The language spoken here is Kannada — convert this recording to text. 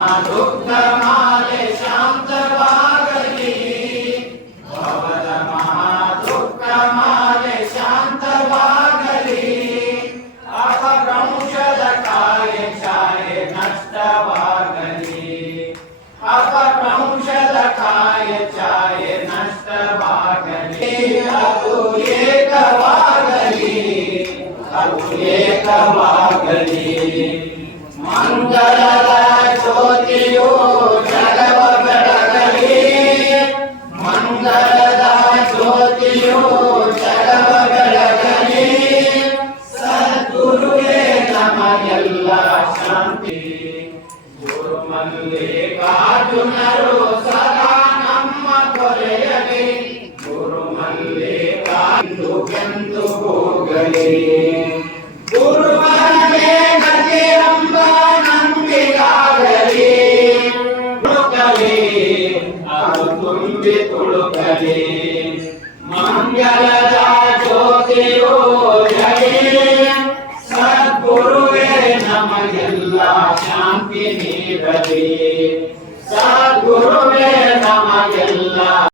ದುಃಖ ಮಾಲೆ ಶಾಂತವಾಗಲಿ, ಭವದ ಮಹಾ ದುಃಖ ಮಾಲೆ ಶಾಂತವಾಗಲಿ, ಅಪಭ್ರಂಶದ ಕಾಯ ಛಾಯೆ ನಷ್ಟವಾಗಲಿ, ಅಪಭ್ರಂಶದ ಕಾಯ ಛಾಯೆ ನಷ್ಟವಾಗಲಿ, ಅದು ಏಕವಾಗಲಿ, ಅದು ಏಕವಾಗಲಿ. ಮಂಗಳದ ಜ್ಯೋತಿಯು ಜಗವ ಬೆಳಗಲಿ, ಮಂಗಳದ ಜ್ಯೋತಿಯು ಜಗವ ಬೆಳಗಲಿ, ಸದ್ಗುರುವೇ ನಮಗೆಲ್ಲ ಶಾಂತಿ. ಗುರು ಮಲ್ಲಿಕಾರ್ಜುನರು ಸದಾ ನಮ್ಮ ಕೊರೆಯಲಿ, ಗುರು ಮಲ್ಲಿಕಾರ್ಜುನ ಹೋಗಲಿ. ಗುರುವರನೇ ಗತಿಯೆಂಬ ನಂಬಿಗಾಗಲಿ, ತುಳುಕಲಿ ಅದು ತುಂಬಿ ತುಳುಕಲಿ, ಮಂಗಲದ ಜ್ಯೋತಿಯು ಜಲಿ, ಸದ್ಗುರುವೇ ನಮಗೆಲ್ಲ ಶಾಂತಿ ನೀಡಲಿ, ಸದ್ಗುರುವೇ ನಮಗೆಲ್ಲ